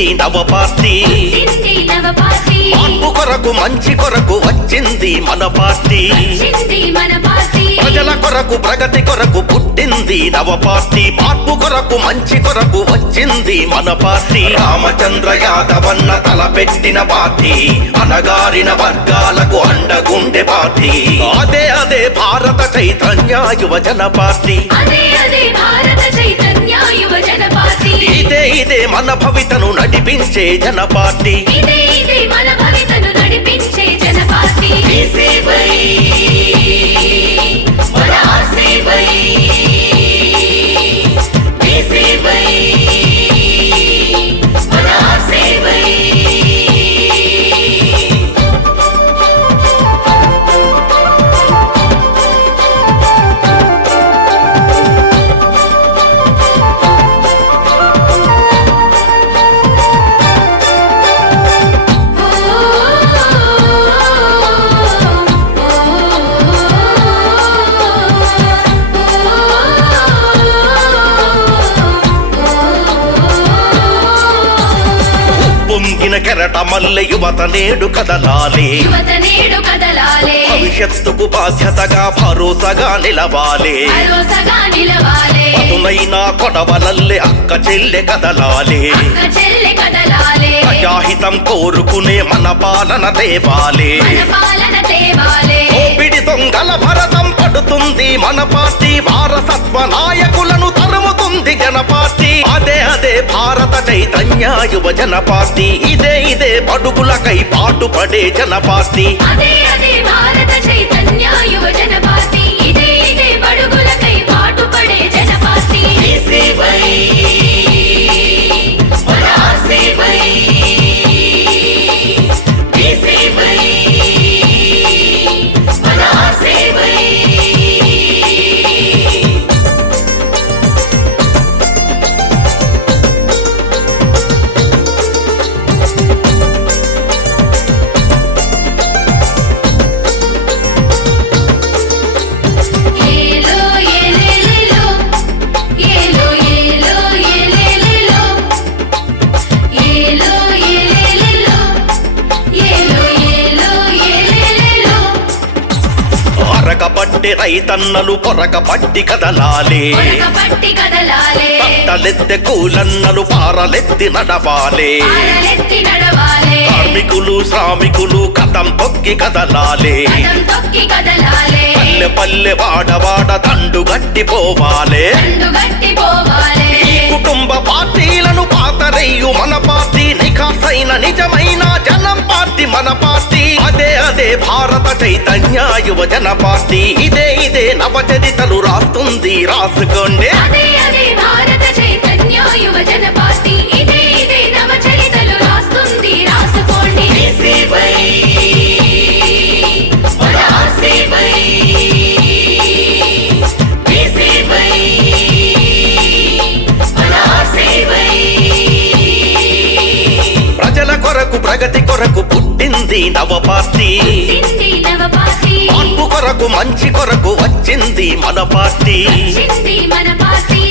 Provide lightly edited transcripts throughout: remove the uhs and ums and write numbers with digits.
పుట్టింది నవ పార్టీ మార్పు కొరకు మంచి కొరకు వచ్చింది మన పార్టీ ప్రజల కొరకు ప్రగతి కొరకు పుట్టింది నవ పార్టీ మార్పు కొరకు మంచి కొరకు వచ్చింది మన పార్టీ రామచంద్ర యాదవన్న తలపెట్టిన పార్టీ అనగారిన వర్గాలకు అండగుండె పార్టీ అదే అదే భారత చైతన్య యువజన పార్టీ ఇదే ఇదే మన భవితను నడిపించే జన పార్టీ పొంగిన కెరట మల్లె యువత నేడు కదలాలే భవిష్యత్తుకు బాధ్యతగా భరోసాగా నిలవాలే పదునైనా కొడవలల్లే అక్క చెల్లె కదలాలే ప్రజాహితం కోరుకునే మన పాలన తేవాలే ఓపిడి దొంగల భరతం పడుతుంది మన పార్టీ వారసత్వ నాయకులను తరుముతుంది జన పార్టీ అదే అదే భారత చైతన్య యువజన పార్టీ ఇదే ఇదే బడుగులకై పాటుపడే జన పార్టీ భారత చైతన్య యువజన పార్టీ ఇదే ఇదే బడుగులకై పాటుపడే జన పార్టీ పట్టి రైతన్నలు పొరక పట్టి కదలాలే తట్టలెత్తె కూలన్నలు పారలెత్తి నడవాలే కార్మికులు శ్రామికులు కథం తొక్కి కదలాలే పల్లె పల్లె వాడవాడ దండు గట్టిపోవాలే కుటుంబ పార్టీలను పాతరేయు మన పార్టీ నిఖాసైన నిజమైన జనం పార్టీ మన పార్టీ అదే అదే భారత చైతన్య యువజన పార్టీ ఇదే ఇదే నవచరితలు రాస్తుంది రాసుకోండి భారత చైతన్య యువజన పార్టీ ఇదే ఇదే నవచరితలు రాస్తుంది రాసుకోండి ప్రజల కొరకు ప్రగతి కొరకు పుట్టింది నవ పార్టీ మార్పు కొరకు మంచి కొరకు వచ్చింది మన పార్టీ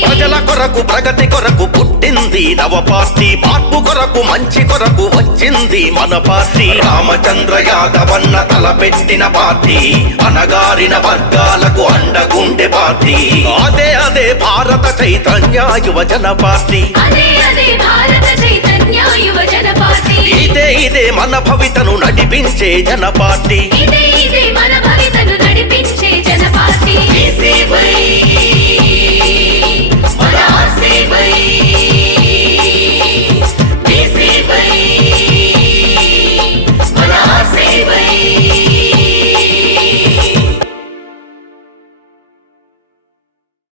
ప్రజల కొరకు ప్రగతి కొరకు పుట్టింది నవ పార్టీ మార్పు కొరకు మంచి కొరకు వచ్చింది మన పార్టీ రామచంద్ర యాదవన్న తలపెట్టిన పార్టీ అనగారిన వర్గాలకు అండగుండె పార్టీ అదే అదే భారత చైతన్య యువజన పార్టీ ఇదే ఇదే మన భవితను నడిపించే జన పార్టీ ఇదే ఇదే మన భవితను నడిపించే జన పార్టీ